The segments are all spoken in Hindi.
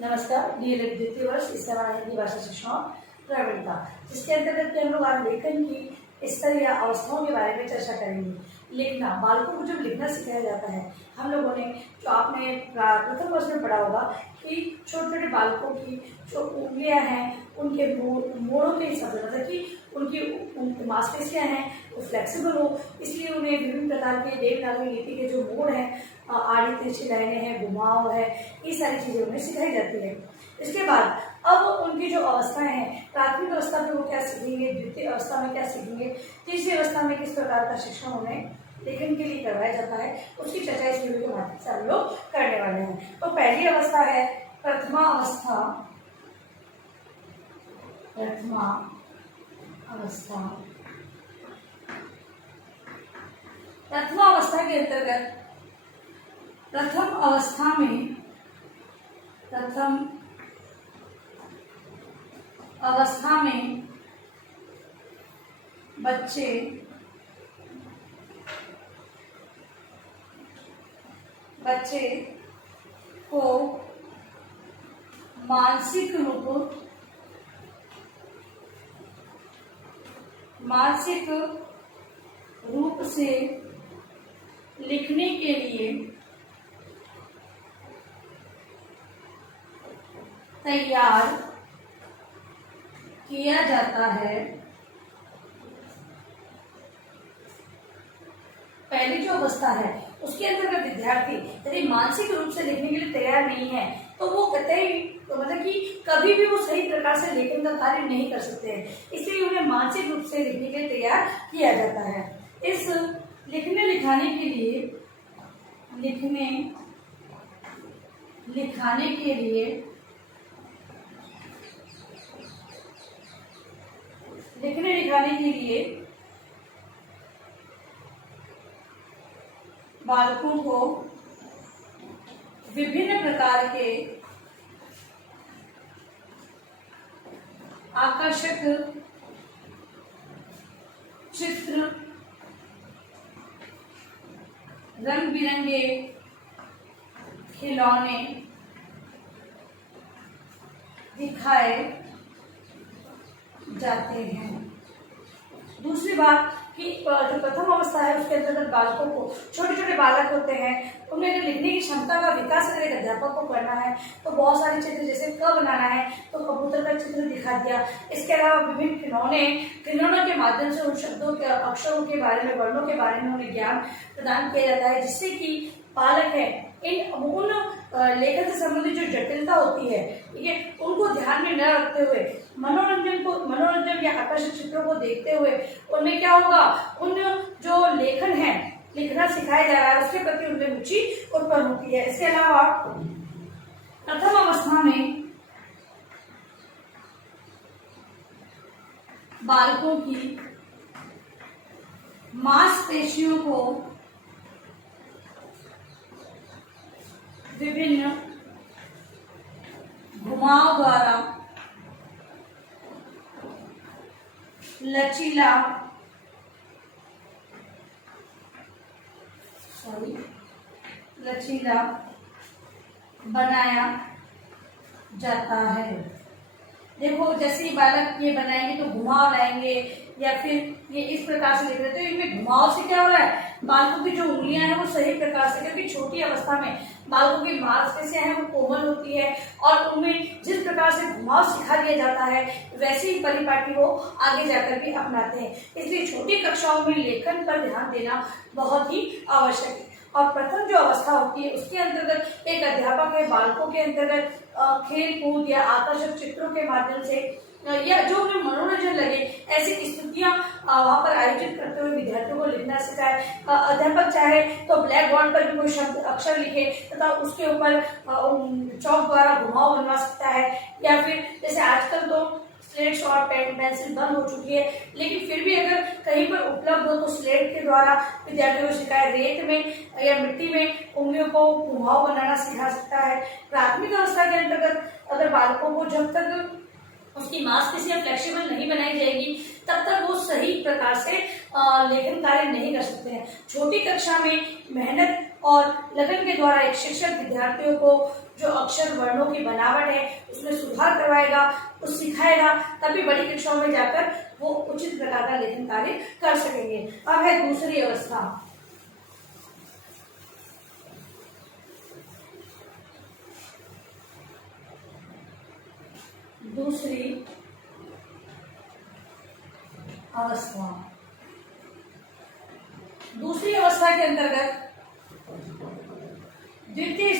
नमस्कार। डीएलएड द्वितीय वर्ष इस समय हिंदी भाषा शिक्षा प्रवीणता, जिसके अंतर्गत हम लोग आज लेखन की स्तर या अवस्थाओं के बारे में चर्चा करेंगे। लिखना, बालकों को जब लिखना सिखाया जाता है, हम लोगों ने जो आपने प्रथम वर्ष में पढ़ा होगा कि छोटे छोटे बालकों की जो उंगलियां हैं उनके मोड़ों के हिसाब से, मतलब कि उनकी मांसपेशियां हैं वो फ्लेक्सिबल हो, इसलिए उन्हें विभिन्न प्रकार के देवनागरी लिपि के जो मोड़ हैं, आड़ी तिरछी लाइनें हैं, घुमाव है, ये सारी चीजें उन्हें सिखाई जाती है। इसके बाद अब उनकी जो अवस्थाएं हैं, प्राथमिक अवस्था में वो क्या सीखेंगे, द्वितीय अवस्था में क्या सीखेंगे, तीसरी अवस्था में किस प्रकार का शिक्षण उन्हें लेखन के लिए करवाया जाता है, उसकी चर्चा इस वीडियो के माध्यम से हम लोग करने वाले हैं। तो पहली अवस्था है प्रथमा अवस्था। प्रथमा अवस्था, प्रथमा अवस्था के अंतर्गत प्रथम अवस्था में बच्चे को मानसिक रूप से लिखने के लिए तैयार किया जाता है। पहली जो अवस्था है उसके अंतर्गत विद्यार्थी यदि मानसिक रूप से लिखने के लिए तैयार नहीं है तो वो कतई मतलब कि कभी भी वो सही प्रकार से लेखन का कार्य नहीं कर सकते हैं, इसलिए उन्हें मानसिक रूप से लिखने के लिए तैयार किया जाता है। इस लिखने लिखाने के लिए बालकों को विभिन्न प्रकार के आकर्षक चित्र, रंग बिरंगे खिलौने दिखाए जाते हैं। दूसरी बात कि जो प्रथम अवस्था है उसके अंतर्गत बालकों को, छोटे छोटे बालक होते हैं, उन्हें अगर लिखने की क्षमता का विकास अगर एक अध्यापक को करना है तो बहुत सारे चित्र, जैसे क बनाना है तो कबूतर का चित्र दिखा दिया। इसके अलावा विभिन्न खिलौनों के माध्यम से उन शब्दों के, अक्षरों के बारे में, वर्णों के बारे में उन्हें ज्ञान प्रदान किया जाता है, जिससे कि बालक है उन लेखन से संबंधित जो जटिलता होती है, ठीक है, उनको ध्यान में न रखते हुए मनोरंजन या आकर्षक चित्रों को देखते हुए उनमें क्या होगा, उन जो लेखन है, लिखना सिखाया जा रहा है, उसके प्रति उनमें रुचि उत्पन्न होती है। इसके अलावा प्रथम अवस्था में बालकों की मांसपेशियों को विभिन्न घुमाव द्वारा लचीला बनाया जाता है। देखो, जैसे ही बालक ये बनाएंगे तो घुमाव लाएंगे या फिर ये इस प्रकार से लिख रहे, तो इनमें घुमाव से क्या हो रहा है, बालकों की जो उंगलियां हैं वो सही प्रकार से, क्योंकि छोटी अवस्था में बालकों की मांसपेशियां हैं वो कोमल होती है और उनमें जिस प्रकार से घुमाव सिखा दिया जाता है वैसे ही परिपाटी वो आगे जाकर भी अपनाते हैं। इसलिए छोटी कक्षाओं में लेखन पर ध्यान देना बहुत ही आवश्यक है। और प्रथम जो अवस्था होती है उसके अंतर्गत एक अध्यापक है बालकों के अंतर्गत खेल कूद या आकर्षक चित्रों के माध्यम से या जो उन्हें मनोरंजन लगे ऐसी स्थितियां वहां पर आयोजित करते हुए विद्यार्थियों को लिखना सिखाए। अध्यापक चाहे तो ब्लैक बोर्ड पर भी कोई शब्द अक्षर लिखे तथा उसके ऊपर चौक द्वारा घुमाव बनवा सकता है, या फिर जैसे आजकल तो स्लेट और पेन पेंसिल बंद हो चुकी है, लेकिन फिर भी अगर कहीं पर उपलब्ध हो तो स्लेट के द्वारा विद्यार्थियों को सिखाए। रेत में या मिट्टी में उंगलियों को घुमाव बनाना सिखा सकता है। प्राथमिक अवस्था के अंतर्गत अगर बालकों को जब तक उसकी मांसपेशियां फ्लेक्सिबल नहीं बनाई जाएगी तब तक वो सही प्रकार से लेखन कार्य नहीं कर सकते हैं। छोटी कक्षा में मेहनत और लगन के द्वारा एक शिक्षक विद्यार्थियों को जो अक्षर वर्णों की बनावट है उसमें सुधार करवाएगा, उस सिखाएगा, तभी बड़ी कक्षाओं में जाकर वो उचित प्रकार का लेखन कार्य कर सकेंगे। अब है दूसरी अवस्था। दूसरी अवस्था, दूसरी अवस्था के अंतर्गत द्वितीय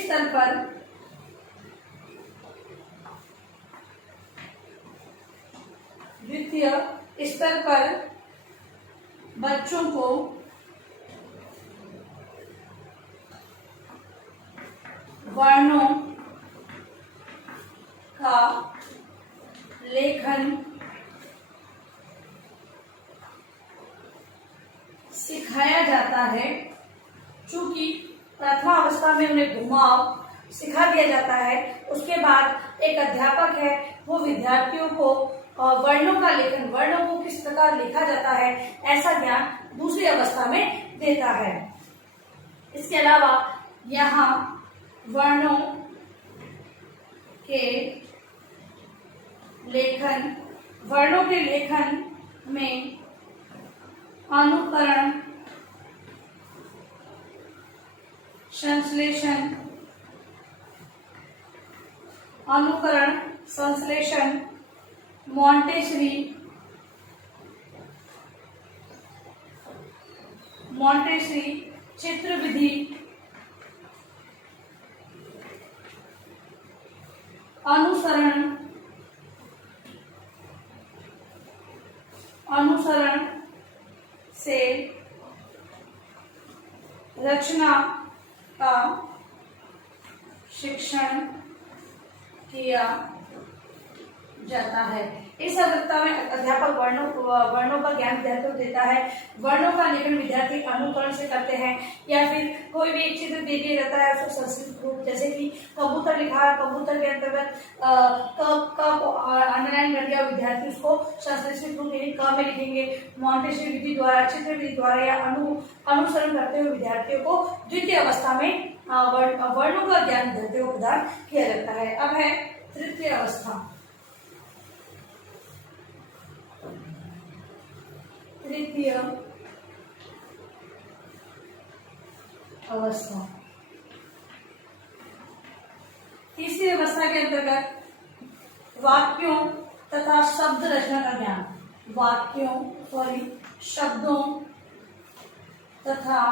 स्तर पर बच्चों को वर्णों का लेखन सिखाया जाता है। चूंकि प्रथम अवस्था में उन्हें घुमाव सिखा दिया जाता है, उसके बाद एक अध्यापक है वो विद्यार्थियों को वर्णों का लेखन, वर्णों को किस प्रकार लिखा जाता है, ऐसा ज्ञान दूसरी अवस्था में देता है। इसके अलावा यहाँ वर्णों के लेखन, वर्णों के लेखन में अनुकरण, संश्लेषण, अनुकरण, संश्लेषण, मॉन्टेसरी चित्र विधि, अनुसरण से रचना का शिक्षण किया जाता है। इस अवस्था में अध्यापक वर्णों का ज्ञान विद्यार्थियों को देता है। वर्णों का लेखन विद्यार्थी अनुकरण से करते हैं, या फिर कोई भी एक चित्र दे दिया जाता है उसको संस्कृत रूप, जैसे कि कबूतर लिखा है, कबूतर के अंतर्गत क को अंडरलाइन कर दिया, विद्यार्थी उसको संस्कृत रूप यानी क में लिखेंगे। मॉन्टेसरी विधि द्वारा, चित्र विधि द्वारा या अनुसरण करते हुए विद्यार्थियों को द्वितीय अवस्था में वर्णों का ज्ञान विद्यार्थियों को प्रदान किया जाता है। अब है तृतीय अवस्था। तृतीय अवस्था, तीसरी अवस्था के अंतर्गत वाक्यों तथा शब्द रचना का ज्ञान, शब्दों तथा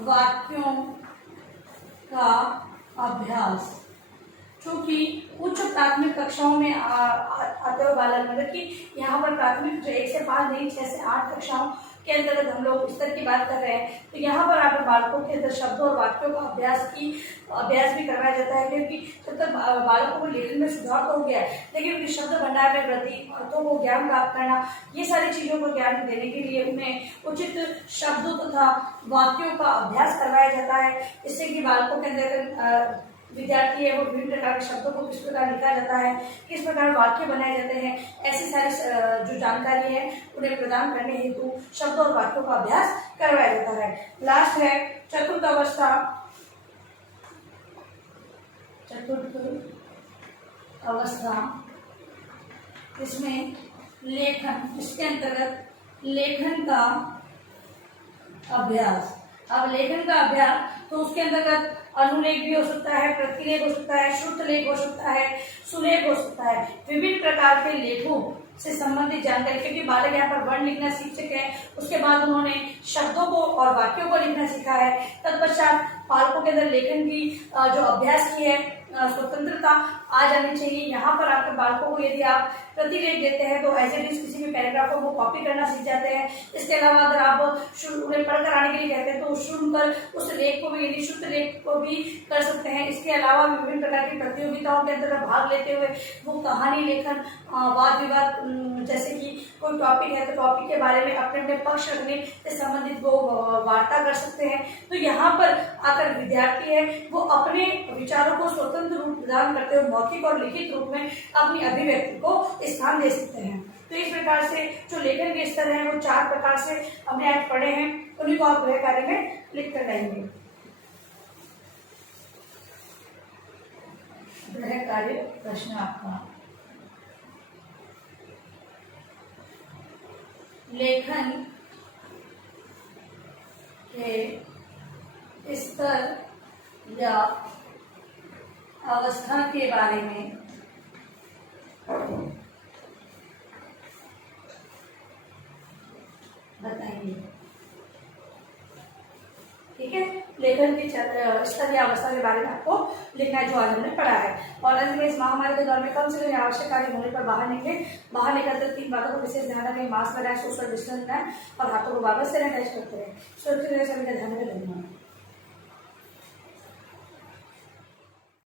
वाक्यों का अभ्यास। चूंकि उच्च प्राथमिक कक्षाओं में आते हुए बालक, मतलब कि यहाँ पर प्राथमिक जो 1 से 5 नहीं 6 से 8 कक्षाओं के अंतर्गत हम लोग स्तर की बात कर रहे हैं, तो यहाँ पर आकर बालकों के अंदर शब्दों और वाक्यों का अभ्यास भी करवाया जाता है। क्योंकि जब तक बालकों को लेखन में सुधार तो हो गया है, लेकिन उनके शब्द भंडार में वृद्धि, अर्थों को ज्ञान प्राप्त करना, ये सारी चीजों को ज्ञान देने के लिए उन्हें उचित शब्दों तथा वाक्यों का अभ्यास करवाया जाता है। इससे कि बालकों के अंदर विद्यार्थी है वो विभिन्न प्रकार के शब्दों को किस प्रकार लिखा जाता है, किस प्रकार वाक्य बनाए जाते हैं, ऐसी सारी जो जानकारी है उन्हें प्रदान करने हेतु शब्दों और वाक्यों का अभ्यास करवाया जाता है। लास्ट है चतुर्थ अवस्था। इसमें लेखन, इसके अंतर्गत लेखन का अभ्यास। अब लेखन का अभ्यास तो उसके अंतर्गत अनुलेख भी हो सकता है, प्रतिलेख हो सकता है, शुद्ध लेख हो सकता है, सुलेख हो सकता है। विभिन्न प्रकार के लेखों से संबंधित जानकारी, क्योंकि बालक यहाँ पर वर्ण लिखना सीख चुके हैं, उसके बाद उन्होंने शब्दों को और वाक्यों को लिखना सीखा है। तत्पश्चात बालकों के अंदर लेखन की जो अभ्यास की है स्वतंत्रता आ जानी चाहिए। यहाँ पर आपके बालकों को यदि आप प्रतिलेख देते हैं तो एज इट इज किसी भी पैराग्राफ को वो कॉपी करना सीख जाते हैं। इसके अलावा अगर आप उन्हें पढ़कर आने के लिए कहते हैं तो सुनकर उस लेख को भी, यदि शुद्ध लेख को भी कर सकते हैं। इसके अलावा विभिन्न प्रकार की प्रतियोगिताओं के अंदर भाग लेते हुए वो कहानी लेखन, वाद विवाद, जैसे कि कोई टॉपिक है तो टॉपिक के बारे में अपने अपने पक्ष रखने से संबंधित वो वार्ता कर सकते हैं। तो यहाँ पर आकर विद्यार्थी है वो अपने विचारों को स्वतंत्र रूप प्रदान करते हुए मौखिक और लिखित रूप में अपनी अभिव्यक्ति को स्थान दे सकते हैं। तो तो इस प्रकार से जो लेखन के स्तर हैं वो 4 प्रकार से हमने आज पढ़े हैं, उन्हीं को आप गृह कार्य में लिख कर लाएंगे। गृह कार्य प्रश्न आपका, लेखन के स्तर या अवस्था के बारे में बताइए। ठीक है, लेखन की स्तर या अवस्था के बारे में आपको लिखना है जो आज हमने पढ़ा है। और अंत में इस महामारी के दौर में कम से कम आवश्यक कार्य होने पर बाहर निकले। बाहर निकलते 3 बातों को विशेष ध्यान रखें, मास्क लगाएं, सोशल डिस्टेंस बनाएं और हाथों को वापस सैनिटाइज करते रहें। सुरक्षित रहे, सभी का ध्यान रखें। धन्यवाद।